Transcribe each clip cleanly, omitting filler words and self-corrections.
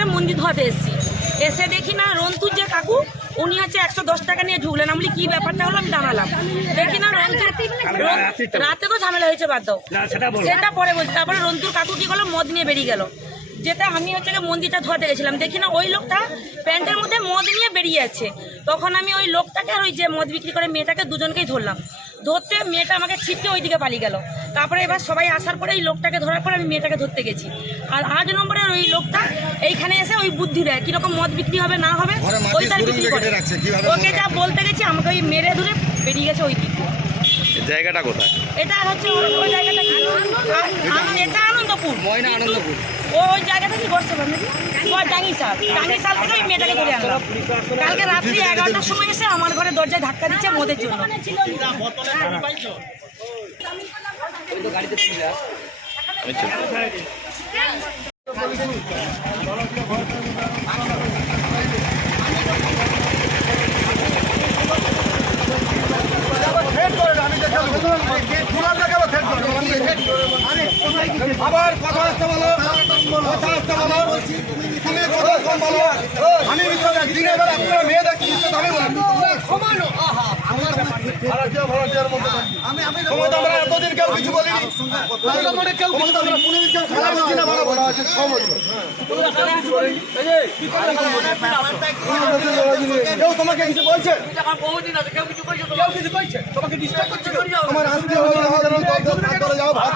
করে মন্দির ধোয়াতে এসেছি। এসে দেখি না রন্তুর যে কাকু উনি হচ্ছে 110 টাকা নিয়ে ঢুকলেন। আমি বলি কি ব্যাপারটা হলো, আমি জানালাম। দেখি না রাতে তো ঝামেলা হয়েছে, বাদ দাও সেটা পরে বলছি। তারপরে রন্তুর কাকু কি করলো, মদ নিয়ে বেরিয়ে গেল। যেটা আমি হচ্ছে মন্দিরটা ধোয়াতে গেছিলাম, দেখি না ওই লোকটা প্যান্টের মধ্যে মদ নিয়ে বেরিয়ে যাচ্ছে। তখন আমি ওই লোকটাকে আর ওই যে মদ বিক্রি করে মেয়েটাকে দুজনকেই ধরলাম। ধরতে মেয়েটা আমাকে ছিটকে ওইদিকে পালিয়ে গেল। তারপরে এবার সবাই আসার পরে এই লোকটাকে ধরার পরে আমি মেয়েটাকে ধরতে গেছি। আর 8 নম্বরের ওই লোকটা এইখানে এসে ওই বুদ্ধি দেয় কিরকম মদ বিক্রি হবে না হবে, ওই তার বিক্রি করে। ওকে যা বলতে গেছি আমাকে ওই মেরে ধরে বেরিয়ে গেছে ওই দিকে। জায়গাটা কোথায়? এটা হচ্ছে ওই জায়গাটা কি, এটা আনন্দপুর, আনন্দপুর। ওই জায়গাটা কি বসতে পারবে টাঙ্গিশাল থেকে ওই মেয়েটাকে ধরে আনলাম। কালকে রাত্রি 11টার সময় এসে আমার ঘরে দরজায় ধাক্কা দিচ্ছে মদের জন্য। আবার কথা আসতে বলো, কথা আসতে বলো, তুমি কথা কম বলো। আমি দিনের বেলা আপনারা মেয়ে দেখছি আমরা এতদিন কেউ কিছু বলিনি, কেউ তোমাকে কিছু বলছে, তোমাকে ডিস্টার্ব করছে, তোমার আসতে যাও ভাত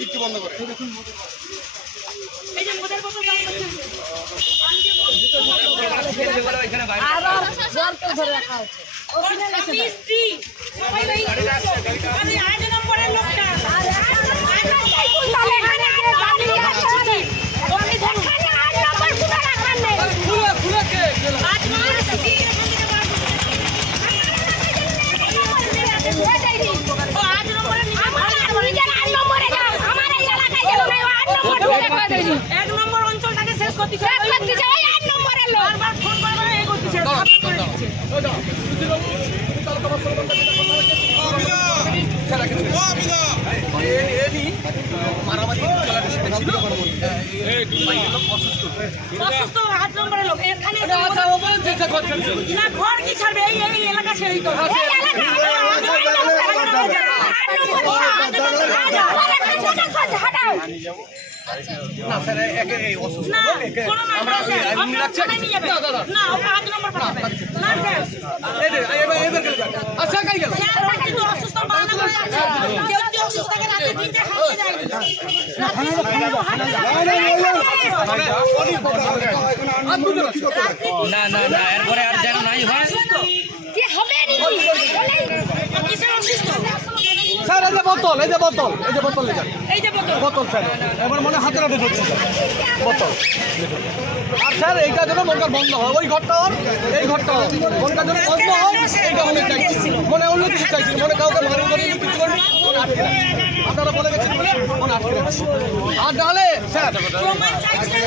কিছু বন্ধ করে এক নম্বর অঞ্চলটাকে শেষ করতে চাই, 8 নম্বরের লোক বারবার ফোন করে এই করতেছে, করে দিচ্ছে। অসুস্থ 8 নম্বরের লোক এখানে না, ঘর কি ছাড়বে, এই এলাকা ছেড়েই তো না স্যার এই অসুস্থ আমরা না 8 নম্বর পাঠাবে না আচ্ছা কাই গেল অসুস্থ বাংলা করে যাচ্ছে, কেউ যদি অসুস্থ থাকে রাতে দিনটা খাইতে যায় না না না এরপরে আর যেন নাই হয় কি হবে নি কিসের অসুস্থ স্যার এই যে বোতল এই যে বোতল এই যে বোতল এই যে বোতল স্যার এবার মনে হাতে রাখতে হচ্ছে বোতল। আর স্যার এইটা যেন মনকার বন্ধ হয়, ওই ঘরটা এই ঘরটা মনকার যেন বন্ধ হয়, এইটা মনে চাইছি, মনে অন্য কিছু চাইছি, মনে কাউকে মারি করি কিছু করি মনে আটকে রাখছি। আপনারা বলে গেছেন বলে মনে আটকে রাখছি। আর নাহলে স্যার প্রমাণ চাইছেন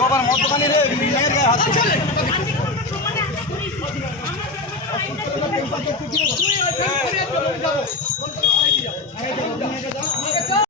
বাবার মদ্যপানি রে মেয়ের গায়ে হাত দিচ্ছে।